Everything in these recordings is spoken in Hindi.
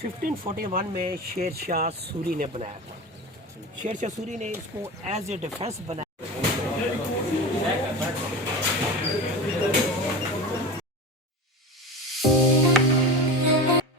1541 में शेर शाह सूरी ने बनाया था। शेर शाह सूरी ने इसको एज ए डिफेंस बनाया।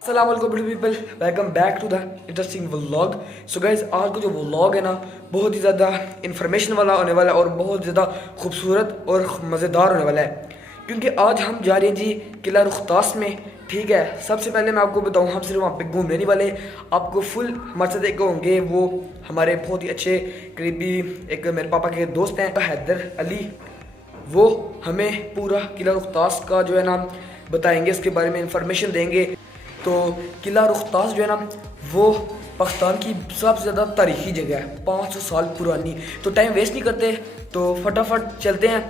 अस्सलाम वालेकुम people, welcome back to the interesting vlog. So guys, आज का जो व्लॉग है ना, बहुत ही ज़्यादा इन्फॉर्मेशन वाला होने वाला है और बहुत ज़्यादा खूबसूरत और मज़ेदार होने वाला है, क्योंकि आज हम जा रहे हैं जी किला रुख्तास में। ठीक है, सबसे पहले मैं आपको बताऊं, हम सिर्फ वहाँ पे घूमने नहीं वाले, आपको फुल मर्च देखो होंगे। वो हमारे बहुत ही अच्छे करीबी एक मेरे पापा के दोस्त हैं, हैदर अली, वो हमें पूरा किला रुख्तास का जो है ना बताएंगे, इसके बारे में इंफॉर्मेशन देंगे। तो किला रुख्तास जो है ना, वो पाकिस्तान की सबसे ज़्यादा तारीखी जगह है, 500 साल पुरानी। तो टाइम वेस्ट नहीं करते, तो फटाफट चलते हैं,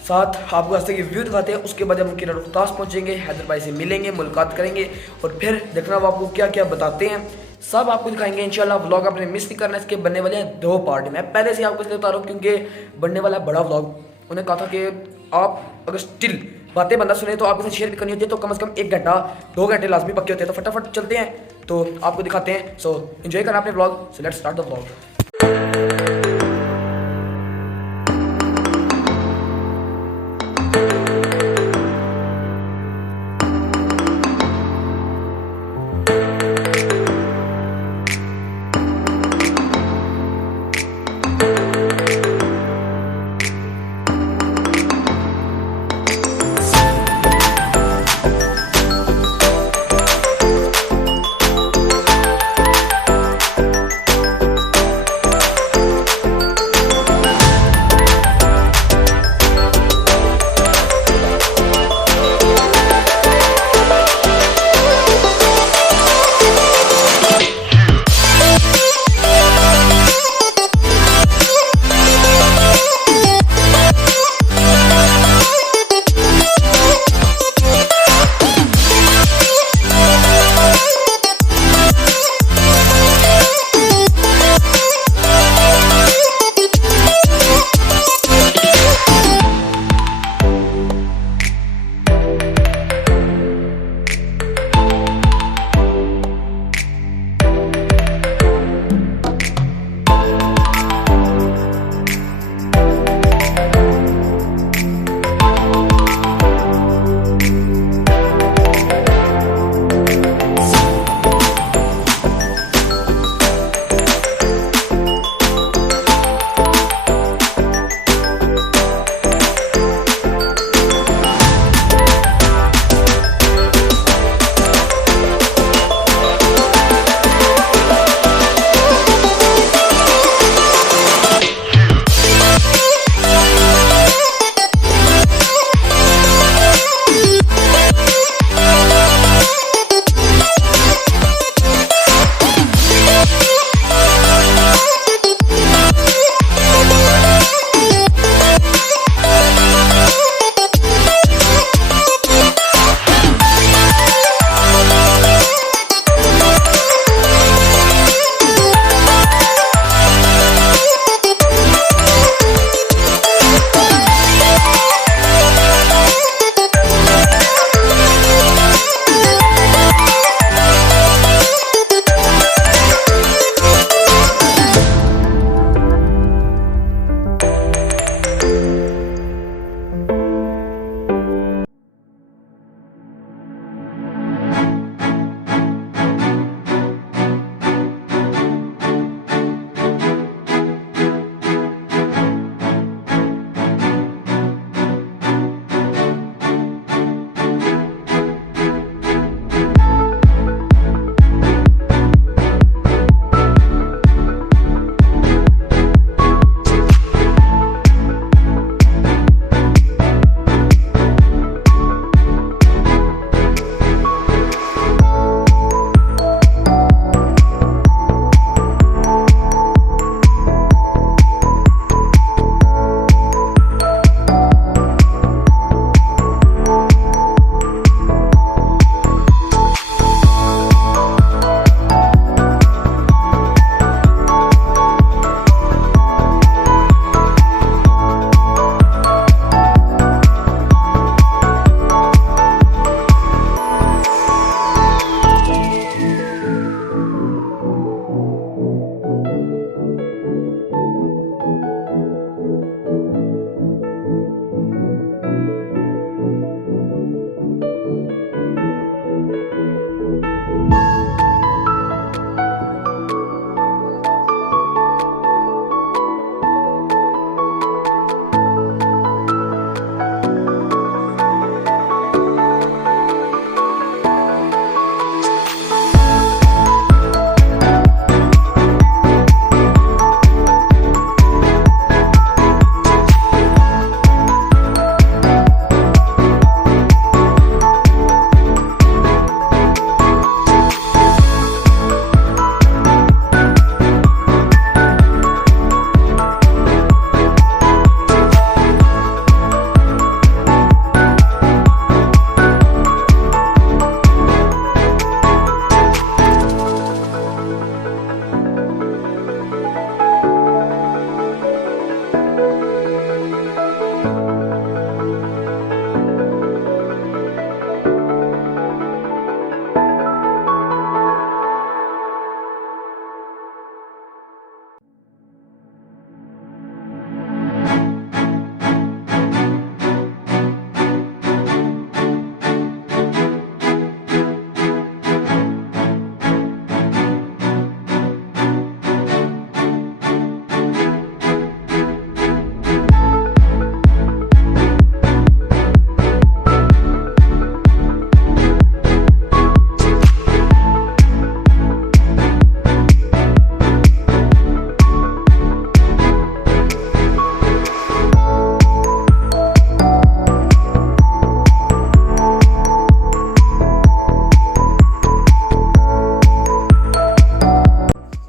साथ आपको रास्ते की व्यू दिखाते हैं। उसके बाद हम किला रुख्तास पहुंचेंगे, हैदर भाई से मिलेंगे, मुलाकात करेंगे और फिर देखना वो आपको क्या क्या बताते हैं, सब आपको दिखाएंगे इंशाल्लाह। व्लॉग आपने मिस नहीं करना, इसके बनने वाले हैं 2 पार्ट में। पहले से आपको इसलिए बता रहा हूँ क्योंकि बनने वाला है बड़ा व्लॉग। उन्होंने कहा था कि आप अगर स्टिल बातें बंदा सुने तो आपके साथ शेयर भी करनी होती है, तो कम से कम 1 घंटा 2 घंटे लाजमी पक्के होते हैं। तो फटाफट चलते हैं, तो आपको दिखाते हैं। सो एंजॉय करना अपने vlog. So let's start the vlog.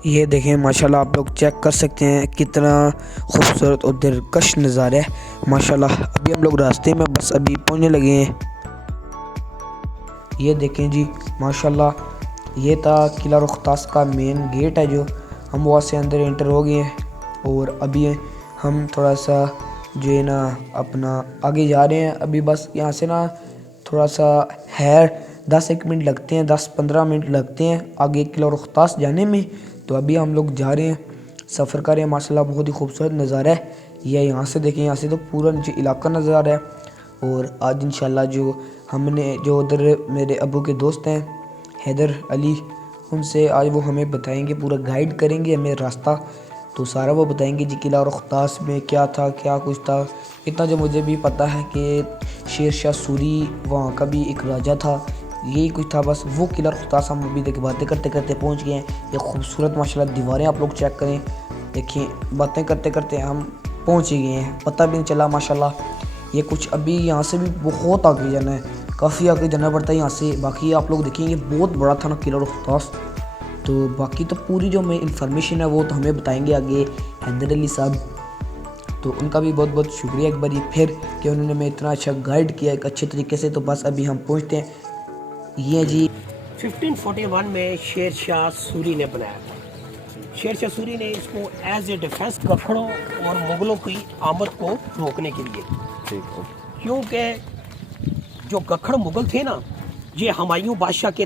ये देखें माशाल्लाह, आप लोग चेक कर सकते हैं कितना खूबसूरत और दिलकश नज़ारा है माशाल्लाह। अभी हम लोग रास्ते में बस अभी पहुंचने लगे हैं। ये देखें जी माशाल्लाह, ये था किला रुख्तास का मेन गेट है, जो हम वहाँ से अंदर एंटर हो गए हैं और अभी हम थोड़ा सा जो है ना अपना आगे जा रहे हैं। अभी बस यहाँ से ना थोड़ा सा है 10-1 मिनट लगते हैं, 10-15 मिनट लगते हैं आगे किला रुख्तास जाने में। तो अभी हम लोग जा रहे हैं, सफ़र कर रहे हैं माशाल्लाह। बहुत ही खूबसूरत नज़ारा है ये, यहाँ से देखें, यहाँ से तो पूरा नीचे इलाका नज़र आ रहा है। और आज इंशाल्लाह जो हमने जो उधर मेरे अबू के दोस्त हैं हैदर अली, उनसे आज वो हमें बताएंगे, पूरा गाइड करेंगे हमें रास्ता, तो सारा वो बताएंगे जी किला रुख्तास में क्या था, क्या कुछ था। इतना जो मुझे भी पता है कि शेर शाह सूरी वहाँ का भी एक राजा था, यही कुछ था बस। वो किला रुख्तास हम अभी तक बातें करते करते पहुँच गए हैं। ये खूबसूरत माशाल्लाह दीवारें आप लोग चेक करें, देखिए बातें करते करते हम पहुँच ही गए हैं, पता भी नहीं चला माशाल्लाह। ये कुछ अभी यहाँ से भी बहुत आगे जाना है, काफ़ी आगे जाना पड़ता है यहाँ से। बाकी आप लोग देखेंगे बहुत बड़ा था ना किला रुख्तास। तो बाकी तो पूरी जो हमें इंफॉर्मेशन है वो तो हमें बताएंगे आगे हैदर अली साहब, तो उनका भी बहुत बहुत शुक्रिया एक बार फिर कि उन्होंने हमें इतना अच्छा गाइड किया एक अच्छे तरीके से। तो बस अभी हम पहुँचते हैं। ये जी 1541 में शेर शाह सूरी ने बनाया था। शेर शाह सूरी ने इसको एज ए डिफेंस गखड़ों और मुगलों की आमद को रोकने के लिए, क्योंकि जो गखड़ मुगल थे ना, ये हुमायूं बादशाह के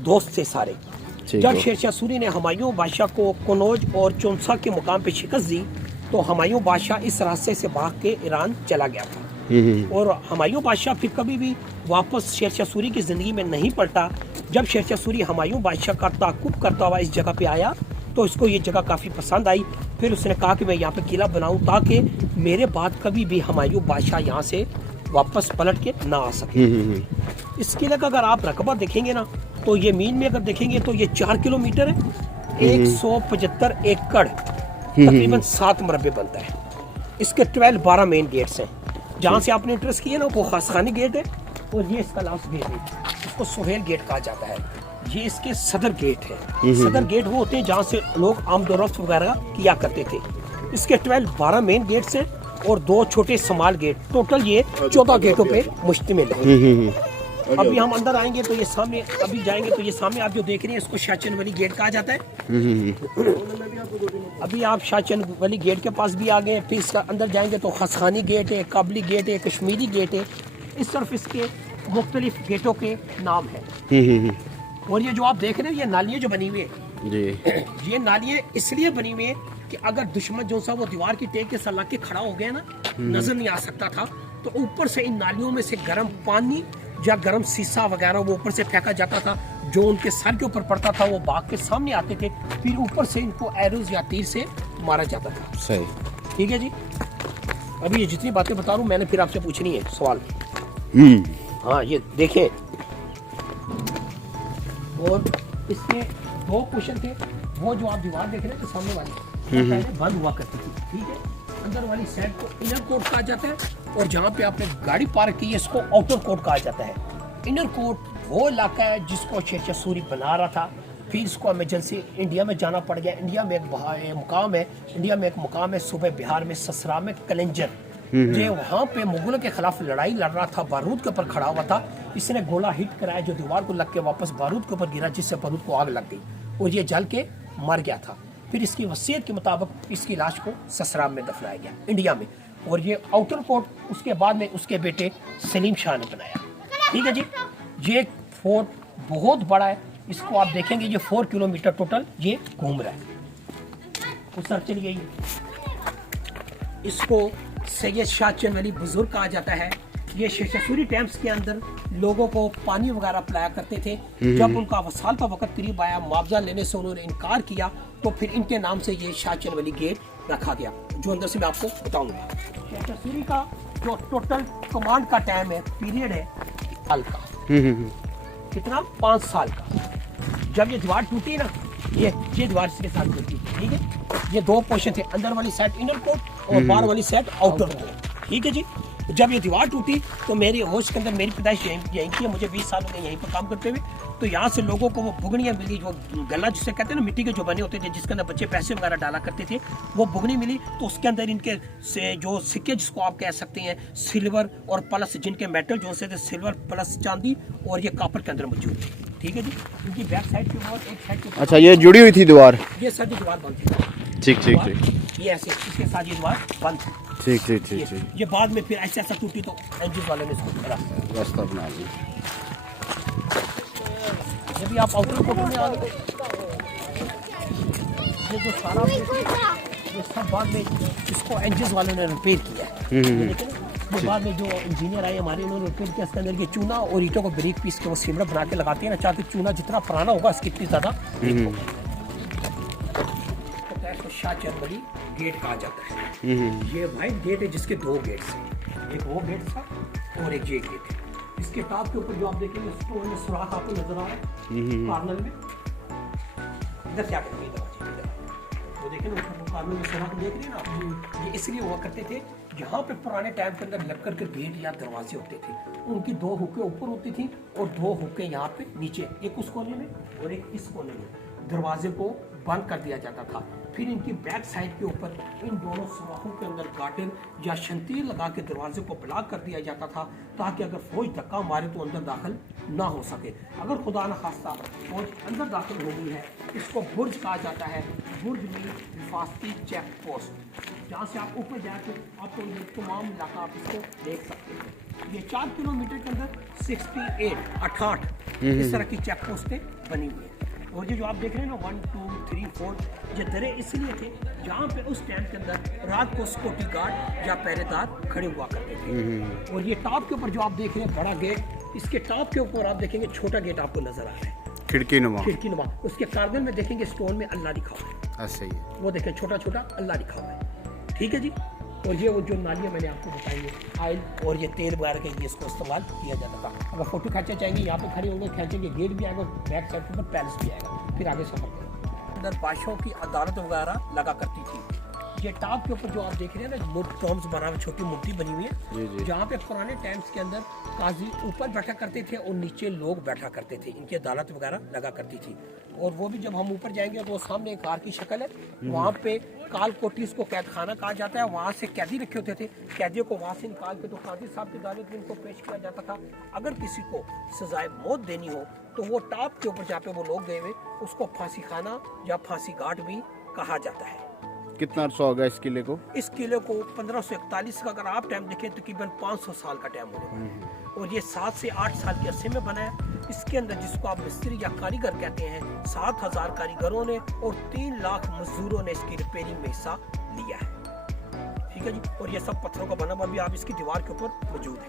दोस्त थे सारे। जब शेर शाह सूरी ने हुमायूं बादशाह को कनौज और चौंसा के मुकाम पे शिकस्त दी, तो हुमायूं बादशाह इस रास्ते से भाग के ईरान चला गया था। और हुमायूं बादशाह फिर कभी भी वापस शेर शाह सूरी की ज़िंदगी में नहीं पलटा। जब शेर शाह सूरी हुमायूं बादशाह का ताक़ुब करता हुआ इस जगह पे आया, तो इसको ये जगह काफ़ी पसंद आई। फिर उसने कहा कि मैं यहाँ पे किला बनाऊँ ताकि मेरे बाद कभी भी हुमायूं बादशाह यहाँ से वापस पलट के ना आ सके। इस किले का अगर आप रकबा देखेंगे ना, तो ये मीन में अगर देखेंगे तो ये 4 किलोमीटर है, 175 एकड़ तकरीबन 7 मरबे बनता है। इसके 12 मेन गेट्स हैं। जहाँ से आपने इंटरेस्ट किया ना वो खासखानी गेट है, और ये इसका लास्ट गेट है, इसको सोहेल गेट कहा जाता है। ये इसके सदर गेट है। सदर गेट वो होते हैं जहाँ से लोग आमदोरफ्त वगैरह किया करते थे। इसके 12 मेन गेट्स हैं और 2 छोटे स्मॉल गेट, टोटल ये 14 गेटों पे मुश्तमिल है। अभी हम अंदर आएंगे तो ये सामने, अभी जाएंगे तो ये सामने आप जो देख रहे हैं इसको शाहचंद वली गेट कहा जाता है। अभी आप शाहचंद वली गेट के पास भी आ गए। फिर इसका अंदर जाएंगे तो खसखानी गेट है, काबली गेट है, कश्मीरी गेट है। इस तरफ इसके मुख्तलिफ गेटों के नाम है। और ये जो आप देख रहे हैं ये नालियाँ जो बनी हुई है जी, ये नालियाँ इसलिए बनी हुई है कि अगर दुश्मन जो सा वो दीवार की टेक के सर लग के खड़ा हो गया ना, नजर नहीं आ सकता था, तो ऊपर से इन नालियों में से गर्म पानी या गर्म शीशा वगैरह वो ऊपर से फेंका जाता था। जो उनके सर के ऊपर पड़ता था वो भाग के सामने आते थे, फिर ऊपर से इनको एरोज या तीर से मारा जाता था। सही, ठीक है जी। अभी ये जितनी बातें बता रहा हूँ मैंने फिर आपसे पूछनी है सवाल। हाँ ये देखें, और इसके 2 क्वेश्चन थे। वो जो आप दीवार देख रहे हैं सामने वाली, पहले बंद हुआ करती थी, ठीक है। अंदर वाली साइड को इनर कोर्ट कहा जाता है, और जहाँ पे आपने गाड़ी पार्क की है इसको आउटर कोर्ट कहा जाता है। इनर कोर्ट वो इलाका है जिसको शेर शाह सूरी बना रहा था। फिर इसको इमरजेंसी इंडिया में जाना पड़ गया। इंडिया में एक मुकाम है, इंडिया में एक मुकाम है सूबे बिहार में, ससरा में कलेंजर, जो वहाँ पे मुगलों के खिलाफ लड़ाई लड़ रहा था, बारूद के ऊपर खड़ा हुआ था। इसने गोला हिट कराया जो दीवार को लग के वापस बारूद के ऊपर गिरा, जिससे बारूद को आग लग गई और ये जल के मर गया था। फिर इसकी वसीयत के मुताबिक इसकी लाश को ससराम में दफनाया गया इंडिया में। और ये आउटर कोर्ट उसके बाद में उसके बेटे सलीम शाह ने बनाया। ठीक है जी। ये फोर्ट बहुत बड़ा है, इसको आप देखेंगे ये 4 किलोमीटर टोटल ये घूम रहा है। उस तरफ चली गई, इसको सैयद शाहचंद वली बुजुर्ग कहा जाता है। ये शेर शाह सूरी टाइम्स के अंदर लोगों को पानी वगैरह पिलाया करते थे। जब उनका वसाल का वक्त करीब आया, मुआवजा लेने से उन्होंने इनकार किया, तो फिर इनके नाम से ये शाहचंद वली गेट रखा गया, जो अंदर से मैं आपको बताऊंगा। शेर शाह सूरी का जो टोटल कमांड का टाइम है, पीरियड है साल का, कितना 5 साल का। जब ये दीवार टूटी ना, ये दीवार इसके साथ टूटी, ठीक है। ये 2 पोर्शन थे, अंदर वाली साइड इनर कोर्ट और बाहर वाली साइड आउटर कोर्ट, ठीक है जी। जब ये दीवार टूटी तो मेरी होश के अंदर मेरी पैदाइश यहीं की है। मुझे 20 साल हो गए यहीं पर काम करते हुए। तो यहाँ से लोगों को वो बुगनियाँ मिली, जो गला जिसे कहते हैं ना, मिट्टी के जो बने होते थे जिसके अंदर बच्चे पैसे वगैरह डाला करते थे, वो बुगनी मिली। तो उसके अंदर इनके से जो सिक्के जिसको आप कह सकते हैं सिल्वर और प्लस, जिनके मेटल जो से थे सिल्वर प्लस चांदी और ये कॉपर के अंदर मौजूद थे। ठीक है जी। इनकी बैक साइड के ऊपर एक साइड के, अच्छा ये जुड़ी हुई थी दीवार? ये सर जी दीवार बंद थी। ठीक ठीक ठीक। ये ऐसे इसके साथ ये दीवार बंद थी। ठीक ठीक ठीक ठीक। ये बाद में फिर ऐसे ऐसा टूटी तो एंजिन वाले ने इसको रास्ता बना लिया। जब भी आप आउटर को घूमने आ गए, ये जो सारा ये सब बाद में इसको एंजिन वालों ने रिपेयर किया है। लेकिन वो बाद में जो इंजीनियर आए हमारे, उन्होंने रिपेयर किया। इसके अंदर के चूना और ईंटों को ब्रेक पीस के वो सीमड़ा बना के लगाते हैं ना, चाहते चूना जितना पुराना होगा इसकी इतनी ज़्यादा तो शाह चंदबड़ी गेट कहा जाता है। ये वाइट गेट है जिसके दो गेट्स हैं, एक वो गेट था और एक ये गेट है। इसके टॉप के ऊपर जो आप देखेंगे स्टोन में सुराख आपको नजर आ रहा है कार्नल में। इधर क्या करते हैं, इधर वो देखें ना ऊपर कार्नल में सुराख देख रहे हैं ना, ये इसलिए हुआ करते थे जहाँ पे पुराने टाइम के अंदर लक्कड़ के गेट या दरवाजे होते थे, उनकी दो हुक्के ऊपर होती थी और दो हुक्के यहाँ पे नीचे, एक उस कोने में और एक इस कोने में। दरवाजे को बंद कर दिया जाता था। फिर इनकी बैक साइड के ऊपर इन दोनों सुराखों के अंदर गार्डन या शंतीर लगा के दरवाजे को ब्लॉक कर दिया जाता था, ताकि अगर फौज धक्का मारे तो अंदर दाखिल ना हो सके। अगर खुदा न खास्ता फौज अंदर दाखिल हो गई है, इसको बुर्ज कहा जाता है। बुर्ज में हिफाजती चेक पोस्ट, जहाँ से आप ऊपर जाके आपको ये तमाम इलाका आप इसको देख सकते हैं। ये 4 किलोमीटर के अंदर 68 इस तरह की चेक पोस्टें बनी हुई है। और ये जो आप देख रहे हैं ना 1 2 3 4, ये दरे इसलिए थे जहाँ पे उस टाइम के अंदर रात को सिक्योरिटी गार्ड या पहरेदार खड़े हुआ करते थे। और ये टॉप के ऊपर जो आप देख रहे हैं बड़ा गेट, इसके टॉप के ऊपर आप देखेंगे छोटा गेट आपको नजर आ रहा है, खिड़की नुमा। उसके कार्नल में देखेंगे स्टोन में अल्लाह लिखा हुआ है। ऐसे ही वो देखें छोटा छोटा अल्लाह लिखा हुआ है। ठीक है जी। और ये वो जो नालियाँ मैंने आपको बताई है, ऑयल और ये तेल वगैरह के लिए इसको इस्तेमाल किया जाता था। अगर फोटो खींचना चाहेंगे यहाँ पे खड़े होंगे, खींचेंगे, गेट भी आएगा, बैक साइड के ऊपर पैलेस भी आएगा, फिर आगे सफर करेंगे। अंदर बादशाहों की अदालत वगैरह लगा करती थी। ये टॉप के ऊपर जो आप देख रहे हैं ना टॉम्स बना हुआ, छोटी मूर्ति बनी हुई है, जहाँ पे पुराने टाइम्स के अंदर काजी ऊपर बैठा करते थे और नीचे लोग बैठा करते थे। इनकी अदालत वगैरह लगा करती थी। और वो भी जब हम ऊपर जाएंगे तो सामने एक कार की शक्ल है, वहाँ पे काल कोठी इसको कैद खाना कहा जाता है। वहाँ से कैदी रखे होते थे, कैदियों को वहाँ से निकाल के तो काजी साहब की अदालत में इनको पेश किया जाता था। अगर किसी को सजाए मौत देनी हो तो वो टॉप के ऊपर जहाँ पे वो लोग गए हुए, उसको फांसी खाना या फांसी घाट भी कहा जाता है। कितना अर्सा होगा इस किले को? इस किले को 1541 का अगर आप टाइम देखें तकरीबन 500 साल का टाइम होगा। और ये 7 से 8 साल के अरसे में बना है। इसके अंदर जिसको आप मिस्त्री या कारीगर कहते हैं, 7000 कारीगरों ने और 3 लाख मजदूरों ने इसकी रिपेयरिंग में हिस्सा लिया है। ठीक है जी। और ये सब पत्थरों का बना हुआ भी आप इसकी दीवार के ऊपर मौजूद है।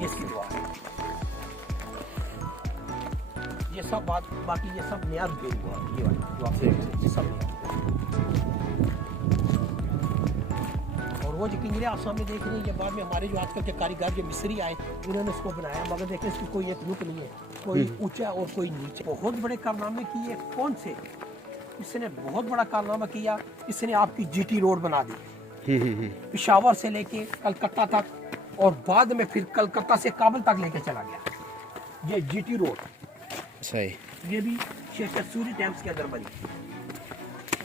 ये इसकी दीवार, ये सब बात, बाकी ये सब नया रिपेयर हुआ, ये वाला जो आप देख रहे हैं, ये सब नया। और वो जो किंगरे आप सामने देख रहे हैं, ये बाद में हमारे जो आजकल के कारीगर जो मिस्त्री आए, उन्होंने इसको बनाया। मगर देखें इसकी कोई एक लुक नहीं है, कोई ऊंचा और कोई नीचे। बहुत बड़े कारनामे किए। कौन से? इसने बहुत बड़ा कारनामा किया, इसने आपकी जीटी रोड बना दी, पेशावर से लेके कलकत्ता तक, और बाद में फिर कलकत्ता से काबुल तक लेके चला गया। ये जीटी रोड सही, ये भी शेर सूरी टाइम्स के अंदर बनी।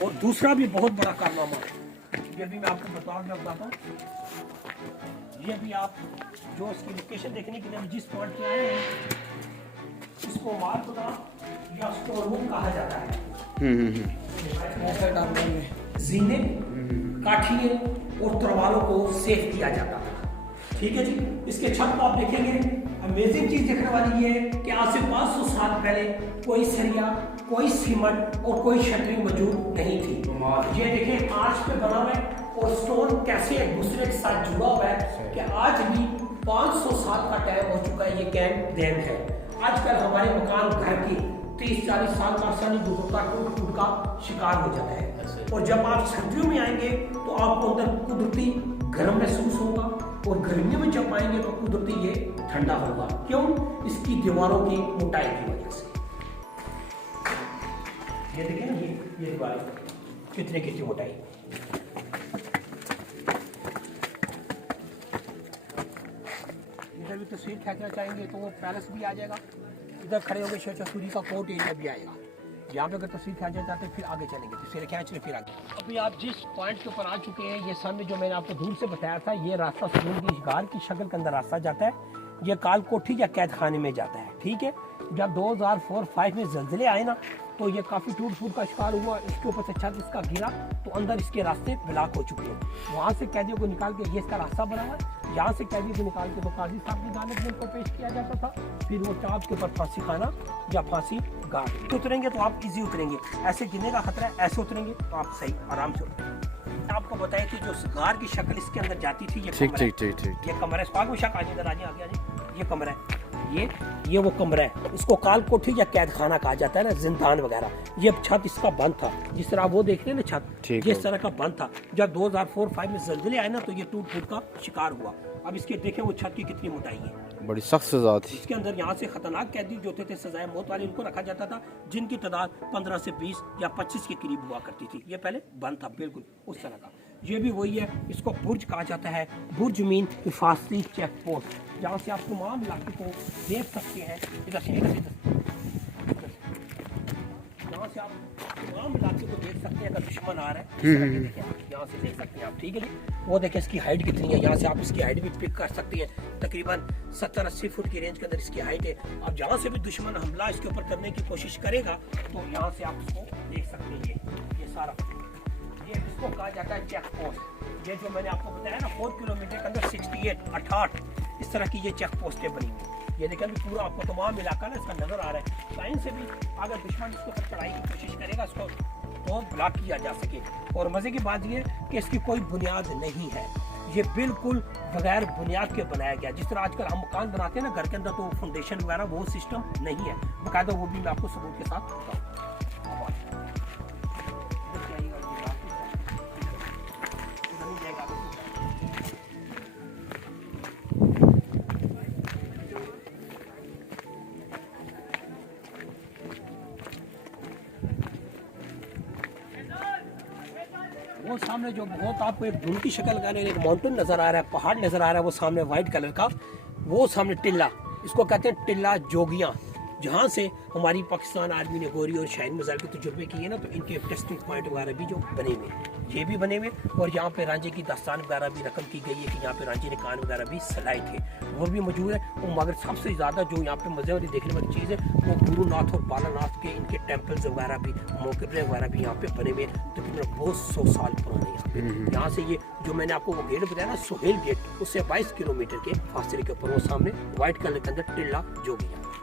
और दूसरा भी बहुत बड़ा कारनामा है, ये भी मैं आपको बताता हूँ। ये भी आप जो इसकी लोकेशन देखने के लिए जिस पॉइंट पे आए हैं, इसको मारकुदा या स्टोर रूम कहा जाता है। जीने, काठिए और तलवारों को सेफ किया जाता था। ठीक है जी। इसके छत को आप देखेंगे, अमेजिंग चीज देखने वाली ये है कि आज से 500 साल पहले कोई सरिया, कोई सीमेंट और कोई शटरिंग मौजूद नहीं थी। ये देखें आर्च पे बना हुआ है और स्टोन कैसे एक दूसरे के साथ जुड़ा हुआ है कि आज भी 500 साल का टाइम हो चुका है। ये कैंप डैम है। आजकल हमारे मकान घर की 30-40 साल का अरसा नहीं गुजरता, टूट का शिकार हो जाता है। और जब आप सर्दियों में आएंगे तो आपको अंदर कुदरती गर्म महसूस होगा, और गर्मियों में जब आएंगे तो कुदरती ये ठंडा होगा। क्यों? इसकी दीवारों की मोटाई की वजह से। ये देखें ना, ये दीवार कितने की मोटाई। इधर भी तस्वीर खींचना चाहेंगे तो वो पैलेस भी आ जाएगा। इधर खड़े होकर शेरशाह सूरी का कोर्ट एरिया भी आएगा। यहाँ पे अगर तस्वीर खींचना चाहते हैं फिर आगे चलेंगे, तस्वीरें खींच लें फिर आगे। अभी आप जिस पॉइंट के ऊपर आ चुके हैं, ये सामने जो मैंने आपको दूर से बताया था, ये रास्ता सुरंगी गार की शक्ल के अंदर रास्ता जाता है। ये काल कोठी या कैद खाने में जाता है। ठीक है, जब 2004-05 में जल्जले आए ना, तो ये काफ़ी टूट फूट का शिकार हुआ। इसके ऊपर से छत इसका गिरा तो अंदर इसके रास्ते ब्लॉक हो चुके हैं। वहाँ से कैदियों को निकाल के ये इसका रास्ता बना हुआ है। यहाँ से कैदियों को निकाल के वो काजी साहब की अदालत में इनको पेश किया जाता था। फिर वो चाप के ऊपर फांसी खाना या फांसी गाड़ उतरेंगे तो आप इजी उतरेंगे, ऐसे गिरने का खतरा है, ऐसे उतरेंगे तो आप सही आराम से उतरेंगे। आपको बताया कि जो गार की शक्ल इसके अंदर जाती थी, ये ठीक ठीक ठीक ठीक। ये कमरा है। स्वाग में शक आज इधर आगे आगे आगे, ये कमरा है, ये वो कमरा है। इसको काल कोठी या कैद खाना कहा जाता है ना, जिंदान वगैरह। ये छत इसका बंद था, जिस तरह वो देख रहे हैं ना छत, ये इस तरह का बंद था। जब 2004-05 में जल्जले आए ना, तो ये टूट फूट का शिकार हुआ। अब इसके देखें वो छत की कितनी मोटाई है, बड़ी सख्त सजा थी। इसके अंदर यहाँ से खतरनाक कैदी जो होते थे सजाए मौत वाले, उनको रखा जाता था, जिनकी तादाद 15 से 20 या 25 के करीब हुआ करती थी। ये पहले बंद था बिल्कुल उस तरह का। ये भी वही है, इसको बुर्ज कहा जाता है, बुर्ज मीन हिफाजती चेक पोस्ट, जहाँ से आप तमाम इलाके को देख सकते हैं। इधर से यहाँ से आप तमाम इलाके को देख सकते हैं। अगर दुश्मन आ रहा है यहाँ से देख सकते हैं आप। ठीक है जी, वो देखें इसकी हाइट कितनी है। यहाँ से आप इसकी हाइट भी पिक कर सकते हैं। तकरीबन 70-80 फुट की रेंज के अंदर इसकी हाइट है। अब जहाँ से भी दुश्मन हमला इसके ऊपर करने की कोशिश करेगा, तो यहाँ से आप इसको देख सकते हैं। ये सारा ये इसको कहा जाता है चेक पोस्ट। ये जो मैंने आपको बताया ना, 4 किलोमीटर के अंदर 68 इस तरह की ये चेक पोस्टें बनी हुई। ये देखें पूरा आपको तमाम इलाका ना इसका नजर आ रहा है। लाइन से भी अगर दुश्मन इसके ऊपर चढ़ाई की कोशिश करेगा, इसको तो ब्लॉक किया जा सके। और मजे की बात ये कि इसकी कोई बुनियाद नहीं है, ये बिल्कुल बगैर बुनियाद के बनाया गया। जिस तरह आजकल हम मकान बनाते हैं ना घर के अंदर, तो फाउंडेशन वगैरह वो सिस्टम नहीं है बाकायदा। वो भी मैं आपको सबूत के साथ बताऊँ। वो सामने जो बहुत आपको एक धुन की शक्ल का एक माउंटेन नजर आ रहा है, पहाड़ नजर आ रहा है, वो सामने व्हाइट कलर का, वो सामने टिल्ला, इसको कहते हैं टिल्ला जोगियां, जहाँ से हमारी पाकिस्तान आर्मी ने गोरी और शाहीन मिसाइल के तजुर्बे किए ना, तो इनके टेस्टिंग पॉइंट वगैरह भी जो बने हुए, ये भी बने हुए। और यहाँ पे रांझे की दास्तान वगैरह भी रकम की गई है कि यहाँ पे रांझे ने कान वगैरह भी सलाए थे, वो भी मौजूद है। और मगर सबसे ज़्यादा जो यहाँ पे मज़े वाली देखने वाली चीज़ है, वो गुरुनाथ और बालानाथ के इनके टेम्पल्स वगैरह भी, मोकबरे वगैरह भी यहाँ पे बने हुए, तकरीबन बहुत 100 साल पुराने यहाँ पे। यहाँ से ये जो मैंने आपको वो गेट बताया ना, सुहेल गेट, उससे 22 किलोमीटर के फासले के ऊपर वो सामने व्हाइट कलर के अंदर टिल्ला जोगियां।